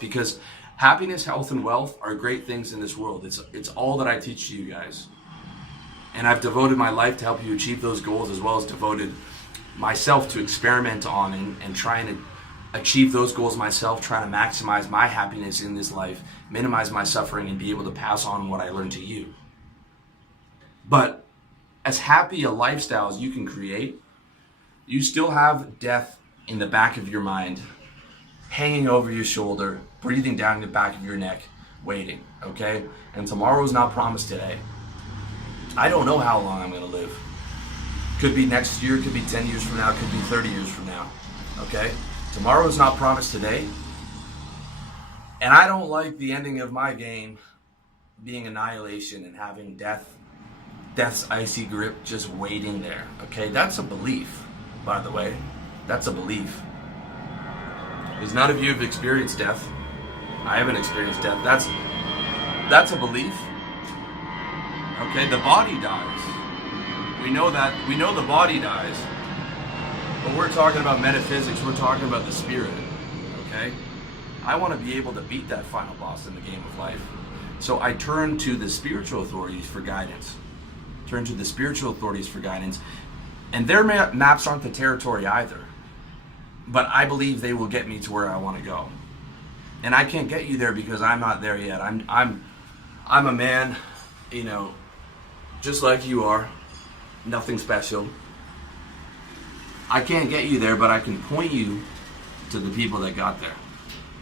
because happiness, health, and wealth are great things in this world. It's all that I teach to you guys. And I've devoted my life to help you achieve those goals, as well as devoted myself to experiment on and trying to achieve those goals myself, trying to maximize my happiness in this life, minimize my suffering, and be able to pass on what I learned to you. But as happy a lifestyle as you can create, you still have death in the back of your mind, hanging over your shoulder, breathing down the back of your neck, waiting, okay? And tomorrow is not promised today. I don't know how long I'm gonna live. Could be next year, could be 10 years from now, could be 30 years from now, okay? Tomorrow is not promised today. And I don't like the ending of my game being annihilation and having death's icy grip just waiting there, okay? That's a belief, by the way. That's a belief. Because none of you have experienced death. I haven't experienced death. That's a belief. Okay, the body dies. We know that. We know the body dies. But we're talking about metaphysics. We're talking about the spirit. Okay? I want to be able to beat that final boss in the game of life. So I turn to the spiritual authorities for guidance. Turn to the spiritual authorities for guidance. And their maps aren't the territory either. But I believe they will get me to where I want to go. And I can't get you there because I'm not there yet. I'm a man, you know, just like you are. Nothing special. I can't get you there, but I can point you to the people that got there,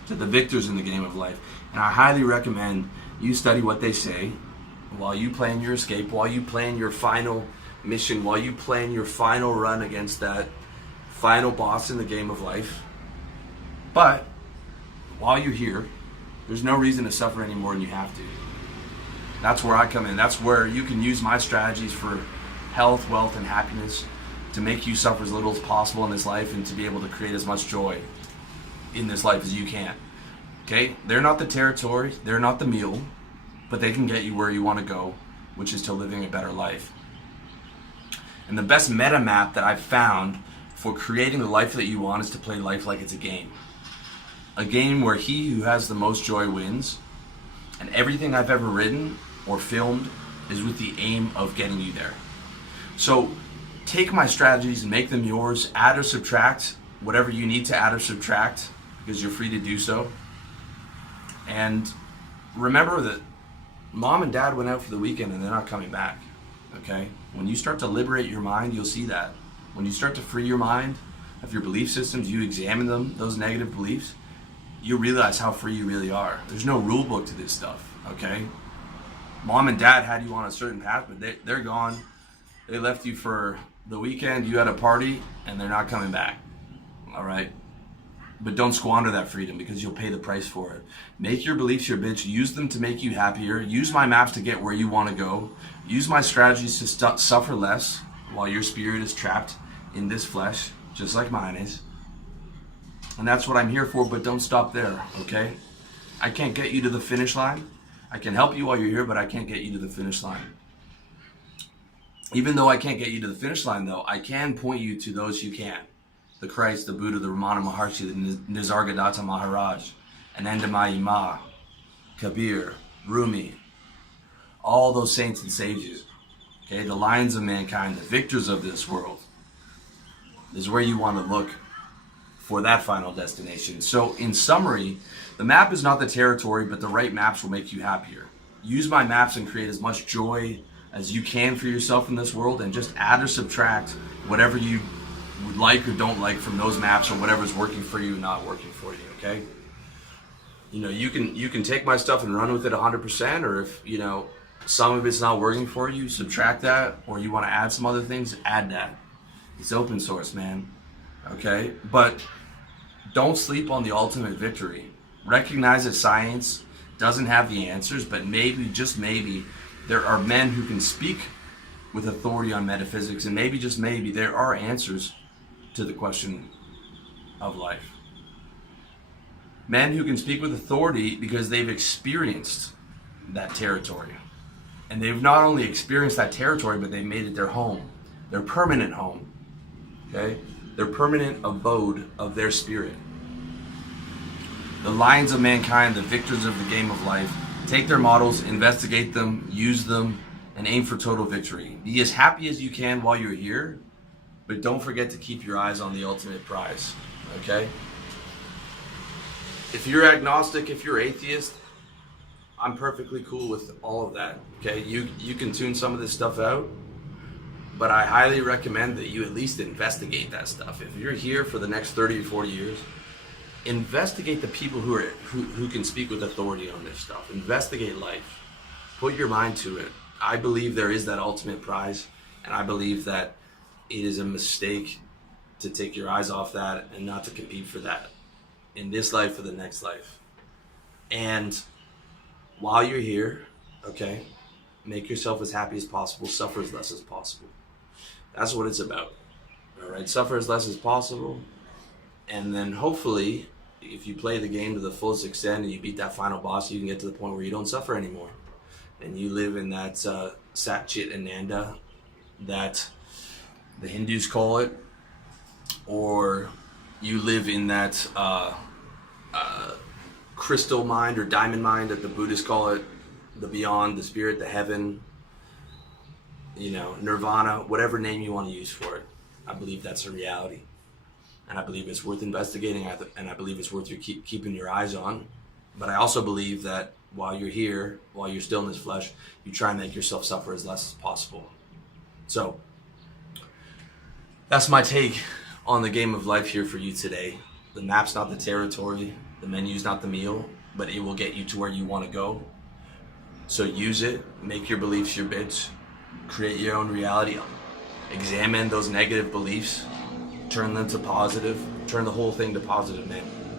to the victors in the game of life. And I highly recommend you study what they say while you plan your escape, while you plan your final mission, while you plan your final run against that final boss in the game of life. But while you're here, there's no reason to suffer any more than you have to. That's where I come in. That's where you can use my strategies for health, wealth, and happiness to make you suffer as little as possible in this life and to be able to create as much joy in this life as you can. Okay? They're not the territory, they're not the meal, but they can get you where you want to go, which is to living a better life. And the best meta map that I've found for creating the life that you want is to play life like it's a game. A game where he who has the most joy wins. And everything I've ever written or filmed is with the aim of getting you there. So take my strategies and make them yours. Add or subtract whatever you need to add or subtract, because you're free to do so. And remember that mom and dad went out for the weekend and they're not coming back. Okay? When you start to liberate your mind, you'll see that. When you start to free your mind of your belief systems, you examine them, those negative beliefs, you realize how free you really are. There's no rule book to this stuff, okay? Mom and dad had you on a certain path, but they're gone. They left you for the weekend, you had a party, and they're not coming back, all right? But don't squander that freedom, because you'll pay the price for it. Make your beliefs your bitch. Use them to make you happier. Use my maps to get where you want to go. Use my strategies to suffer less while your spirit is trapped in this flesh, just like mine is. And that's what I'm here for, but don't stop there, okay? I can't get you to the finish line. I can help you while you're here, but I can't get you to the finish line. Even though I can't get you to the finish line, though, I can point you to those who can. The Christ, the Buddha, the Ramana Maharshi, the Nisargadatta Maharaj, Anandamayi Ma, Kabir, Rumi, all those saints and sages, okay? The lions of mankind, the victors of this world, is where you want to look for that final destination. So in summary, the map is not the territory, but the right maps will make you happier. Use my maps and create as much joy as you can for yourself in this world, and just add or subtract whatever you would like or don't like from those maps, or whatever's working for you and not working for you, okay? You know, you can take my stuff and run with it 100%, or if, you know, some of it's not working for you, subtract that, or you want to add some other things, add that. It's open source, man. Okay? But don't sleep on the ultimate victory. Recognize that science doesn't have the answers, but maybe, just maybe, there are men who can speak with authority on metaphysics, and maybe, just maybe, there are answers to the question of life. Men who can speak with authority because they've experienced that territory. And they've not only experienced that territory, but they've made it their home, their permanent home. Okay? Their permanent abode of their spirit. the lions of mankind, the victors of the game of life. Take their models, investigate them, use them, and aim for total victory. Be as happy as you can while you're here, but don't forget to keep your eyes on the ultimate prize, okay? If you're agnostic, if you're atheist, I'm perfectly cool with all of that, okay? You can tune some of this stuff out, but I highly recommend that you at least investigate that stuff. If you're here for the next 30 or 40 years, investigate the people who can speak with authority on this stuff. Investigate life. Put your mind to it. I believe there is that ultimate prize, and I believe that it is a mistake to take your eyes off that and not to compete for that in this life or the next life. And while you're here, okay, make yourself as happy as possible, suffer as less as possible. That's what it's about. All right, suffer as less as possible, and then hopefully, if you play the game to the fullest extent and you beat that final boss, you can get to the point where you don't suffer anymore, and you live in that Sat Chit Ananda that the Hindus call it, or you live in that crystal mind or diamond mind that the Buddhists call it, the beyond, the spirit, the heaven, you know, nirvana, whatever name you want to use for it. I believe that's a reality, and I believe it's worth investigating, and I believe it's worth keeping your eyes on. But I also believe that while you're here, while you're still in this flesh, you try and make yourself suffer as less as possible. So that's my take on the game of life here for you today. The map's not the territory, the menu's not the meal, but it will get you to where you want to go. So use it, make your beliefs your bitch, create your own reality, examine those negative beliefs, turn them to positive, turn the whole thing to positive, man.